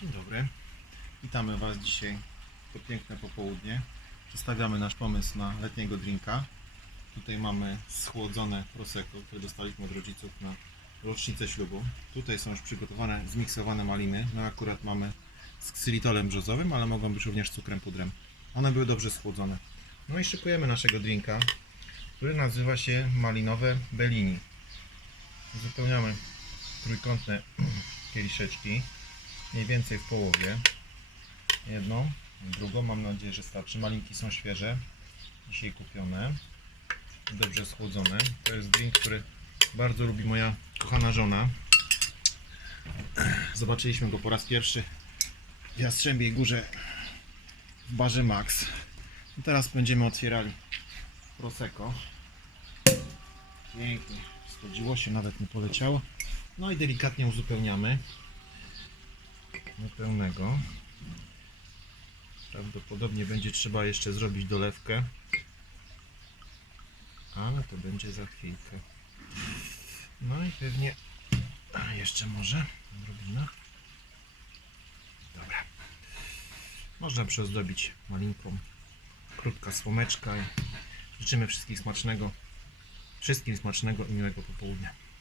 Dzień dobry. Witamy Was dzisiaj. To piękne popołudnie. Przedstawiamy nasz pomysł na letniego drinka. Tutaj mamy schłodzone prosecco, które dostaliśmy od rodziców na rocznicę ślubu. Tutaj są już przygotowane, zmiksowane maliny. My akurat mamy z ksylitolem brzozowym, ale mogą być również cukrem pudrem. One były dobrze schłodzone. No i szykujemy naszego drinka, który nazywa się malinowe Bellini. Uzupełniamy trójkątne kieliszeczki mniej więcej w połowie. Jedną, drugą, mam nadzieję, że starczy. Malinki są świeże, dzisiaj kupione, dobrze schłodzone. To jest drink, który bardzo lubi moja kochana żona. Zobaczyliśmy go po raz pierwszy w Jastrzębiej Górze w barze Max. I teraz będziemy otwierali Prosecco. Pięknie, schodziło się, nawet nie poleciało. No i delikatnie uzupełniamy pełnego. Prawdopodobnie będzie trzeba jeszcze zrobić dolewkę. Ale to będzie za chwilkę. No i pewnie jeszcze może. Dobra. Można przyozdobić malinką. Krótka słomeczka. Życzymy wszystkich smacznego. Wszystkim smacznego i miłego popołudnia.